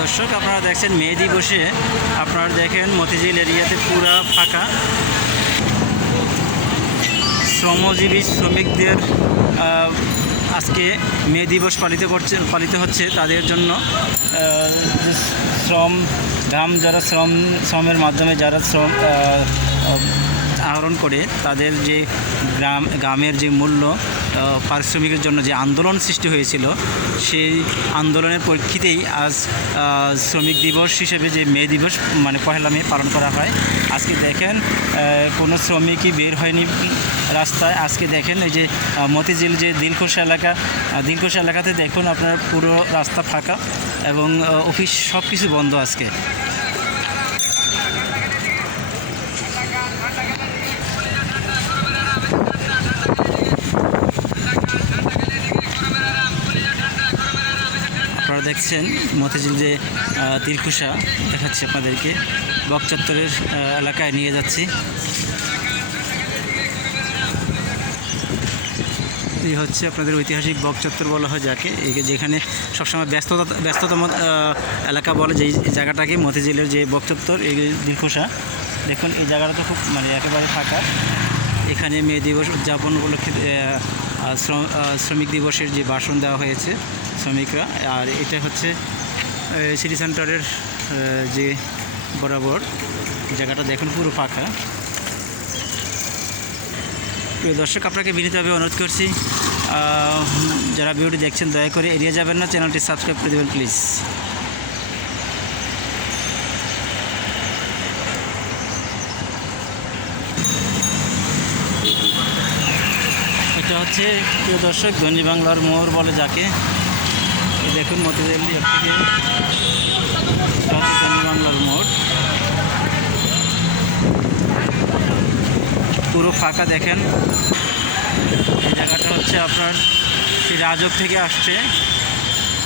দর্শক, আপনারা দেখছেন মে দিবসে আপনারা দেখেন মতিঝিল এরিয়াতে পুরা ফাঁকা। শ্রমজীবী শ্রমিকদের আজকে মে দিবস পালিত করছে, পালিত হচ্ছে তাদের জন্য। শ্রম, গ্রাম যারা শ্রম, শ্রমের মাধ্যমে যারা শ্রম আহরণ করে তাদের যে গ্রাম গ্রামের যে মূল্য পারিশ্রমিকের জন্য যে আন্দোলন সৃষ্টি হয়েছিল সেই আন্দোলনের পরিপ্রেক্ষিতেই আজ শ্রমিক দিবস হিসেবে যে মে দিবস মানে পহেলা মে পালন করা হয়। আজকে দেখেন কোনো শ্রমিকই বের হয়নি রাস্তায়। আজকে দেখেন এই যে মতিঝিল যে দিলখোস এলাকা আহ, এলাকাতে দেখুন আপনার পুরো রাস্তা ফাঁকা এবং অফিস সব কিছু বন্ধ আজকে। আপনারা দেখছেন মতিঝিল যে আহ, তিলকুশা দেখাচ্ছি আপনাদেরকে। বকচত্বরের এলাকায় নিয়ে যাচ্ছি। এই হচ্ছে আপনাদের ঐতিহাসিক বকচত্বর বলা হয় যাকে। যেখানে সবসময় ব্যস্ততা ব্যস্ততম এলাকা বলে যে জায়গাটাকে মতিঝিলের যে বকচত্বর এই দিলকুশা দেখুন এই জায়গাটা তো খুব মানে একেবারে ফাঁকা। এখানে মে দিবস উদযাপন উপলক্ষে শ্রমিক দিবসের যে ভাষণ দেওয়া হয়েছে। শ্রমিকরা। আর এটা হচ্ছে সিটি সেন্টারের যে বরাবর জায়গাটা দেখুন, পুরো ফাঁকা। প্রিয় দর্শক, আপনাকে বিনীতভাবে অনুরোধ করছি যারা ভিডিওটি দেখছেন, দয়া করে এড়িয়ে যাবেন না, চ্যানেলটি সাবস্ক্রাইব করে দেবেন, প্লিজ। এটা হচ্ছে, প্রিয় দর্শক ধনী বাংলার মোহর বলে যাকে। দেখুন, মতিঝিল থেকে বাংলার মোড়। পুরো ফাঁকা দেখেন। এই জায়গাটা হচ্ছে আপনার সেই রাজক থেকে আসছে।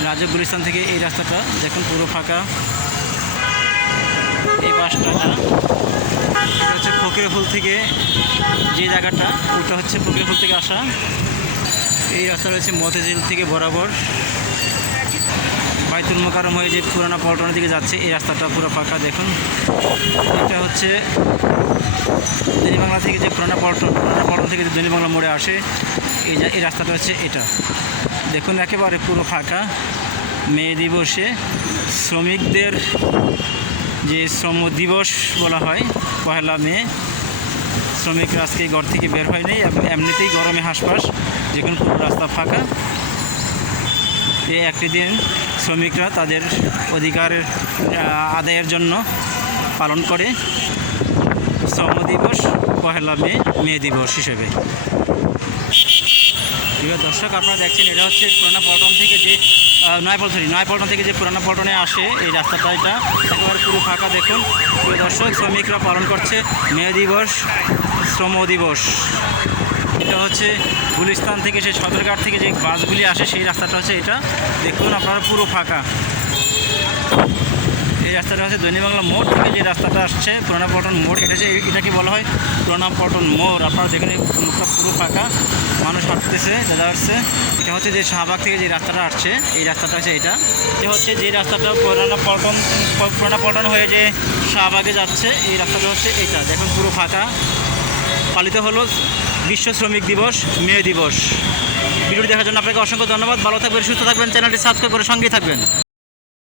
রাজক গুলিস্তান থেকে এই রাস্তাটা। দেখুন, পুরো ফাঁকা। এই বাসটা এটা হচ্ছে ফকিরফুল থেকে যে জায়গাটা, ওটা হচ্ছে ফকিরফুল থেকে আসা। এই রাস্তা রয়েছে মতিঝিল থেকে বরাবর। বাইতুল মোকারম হয়ে যে পুরানা পল্টনের দিকে যাচ্ছে, এই রাস্তাটা পুরো ফাঁকা, দেখুন। এটা হচ্ছে বাংলা থেকে যে পুরানা পল্টন পুরানা পল্টন থেকে যে বাংলা মোড়ে আসে, এই যা, এই রাস্তাটা হচ্ছে এটা। দেখুন, একেবারে পুরো ফাঁকা। মে দিবসে শ্রমিকদের যে শ্রম দিবস বলা হয়, পহেলা মে, শ্রমিকরা আজকে ঘর থেকে বের হয় নাই, এবং এমনিতেই গরমে হাঁসফাঁস যেখানে পুরো রাস্তা ফাঁকা। এই একটি দিন শ্রমিকরা তাদের অধিকারের আহ, আদায়ের জন্য পালন করে শ্রম দিবস পহেলা মে মে দিবস হিসেবে। প্রিয় দর্শক আপনারা দেখছেন এটা হচ্ছে পুরানা পল্টন থেকে যে আহ, নয়াপল্টন সরি নয়াপল্টন থেকে যে পুরানা পল্টনে আসে এই রাস্তাটা এটা একেবারে পুরো ফাঁকা দেখুন। দর্শক শ্রমিকরা পালন করছে মে দিবস শ্রম দিবস। এটা হচ্ছে গুলিস্তান থেকে সেই সদরঘাট থেকে যে বাসগুলি আসে, সেই রাস্তাটা হচ্ছে এটা। দেখুন আপনারা পুরো ফাঁকা। এই রাস্তাটা হচ্ছে দৈনিক বাংলা মোড় থেকে যে রাস্তাটা আসছে, পুরানা পল্টন মোড়, এটা যে এটাকে বলা হয় পুরানা পল্টন মোড়। আপনারা যেখানে পুরো ফাঁকা। মানুষ হাঁটতেছে, দাদা আসছে এটা হচ্ছে যে শাহবাগ থেকে যে রাস্তাটা আসছে, এই রাস্তাটা হচ্ছে এটা। এটা হচ্ছে যে রাস্তাটা পুরানা পল্টন পুরানা পল্টন হয়ে যে শাহবাগে যাচ্ছে, এই রাস্তাটা হচ্ছে এটা। দেখুন পুরো ফাঁকা। পালিত হলো বিশ্ব শ্রমিক দিবস, মে দিবস। ভিডিওটি দেখার জন্য আপনাকে অসংখ্য ধন্যবাদ। ভালো থাকবেন, সুস্থ থাকবেন, চ্যানেলটি সাবস্ক্রাইব করে সঙ্গেই থাকবেন।